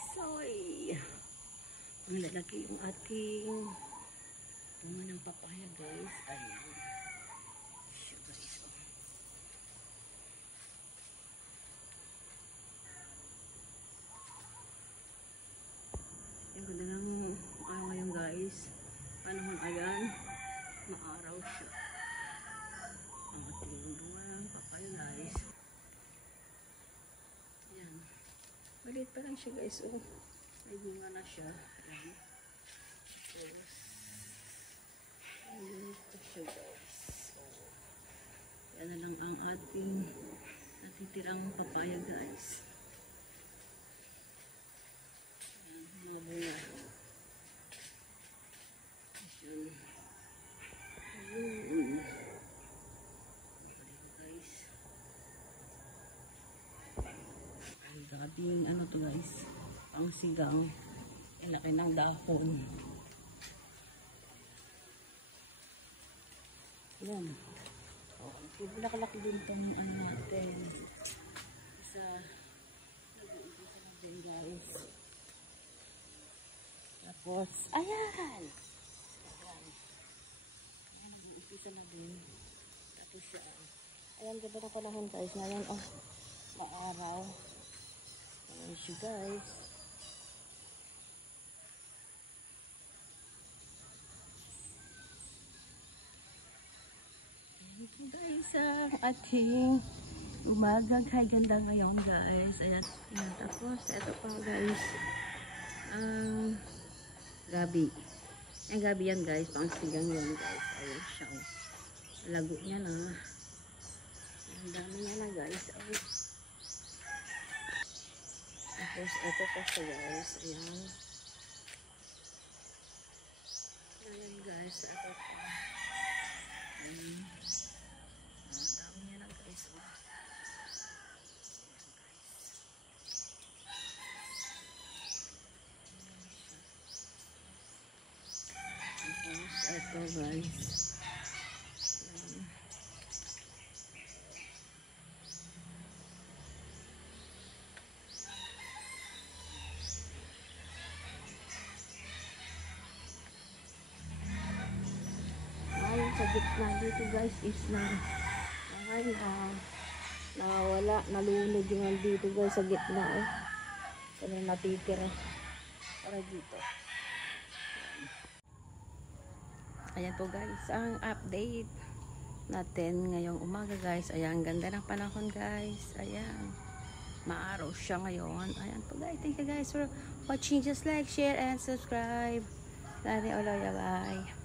guys, oy. Ang lalaki yung ating bunga ng papaya guys. Ayan. Siya guys, oh. Yung ganda ng araw ngayon guys. Panahon ayan, maaraw siya. Ang ating bunga ng papaya guys. Ayan. Maliit pa lang siya guys, oh. May bunga na siya. Ayan. Tapos, ayan pa siya guys. So, yan na lang ang ating natitirang papaya guys. Ayan, mga bunga. Ayan. Ayan. Guys. Ang grabing ano to guys. Ang sigang. Ang laki ng dahon. Yan. Okay, bulak-laki din itong ano natin. Isa, nag-uupisa na din guys. Tapos, ayan! Ayan, nag-uupisa na din. Tapos siya, ayan, ganda na panahon guys. Ngayon, oh, maaraw. Ayan siya guys. Thank you guys ang ating umagang kay ganda ngayon guys. Ayan, ayan. Tapos ito pa guys gabi. Ang gabi yan guys, pang sigang yan guys. Ayan siya, lago niya na. Ang dami niya na guys. Tapos ito pa siya guys. Ayan. Ayan guys, ito pa. Ang dami niya na guys. Tapos ito guys. Sa gitna dito guys is nawala, nalunod yung dito guys sa gitna kaya natitira para dito. Ayan po guys ang update natin ngayong umaga guys. Ayan, ganda ng panahon guys. Ayan, maaraw siya ngayon. Ayan po guys, thank you guys for watching. Just like, share and subscribe. Lari oloya, bye.